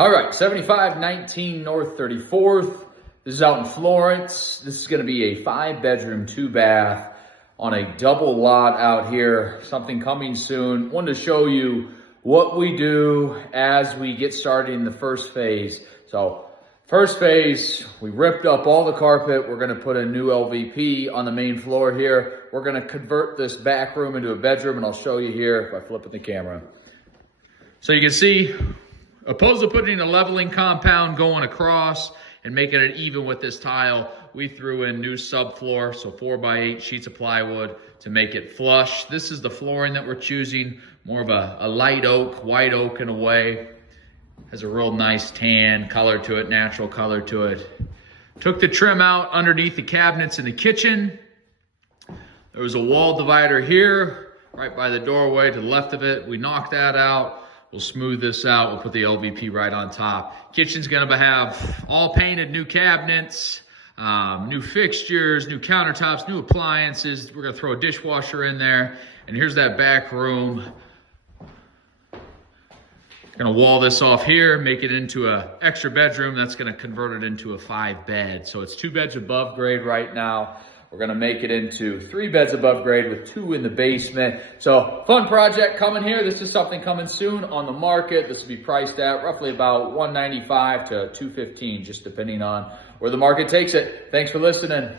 All right, 7519 North 34th. This is out in Florence. This is going to be a 5-bedroom, 2-bath on a double lot out here. Something coming soon. Wanted to show you what we do as we get started in the first phase. So first phase, we ripped up all the carpet. We're going to put a new LVP on the main floor here. We're going to convert this back room into a bedroom, and I'll show you here by flipping the camera. So you can see, opposed to putting a leveling compound going across and making it even with this tile, we threw in new subfloor, so 4x8 sheets of plywood to make it flush. This is the flooring that we're choosing, more of a light oak, white oak in a way. Has a real nice tan color to it, natural color to it. Took the trim out underneath the cabinets in the kitchen. There was a wall divider here, right by the doorway to the left of it. We knocked that out. We'll smooth this out. We'll put the LVP right on top. Kitchen's gonna have all painted new cabinets, new fixtures, new countertops, new appliances. We're gonna throw a dishwasher in there. And here's that back room. Gonna wall this off here, make it into an extra bedroom. That's gonna convert it into a 5-bed. So it's 2 beds above grade right now. We're gonna make it into 3 beds above grade with 2 in the basement. So fun project coming here. This is something coming soon on the market. This will be priced at roughly about $195 to $215, just depending on where the market takes it. Thanks for listening.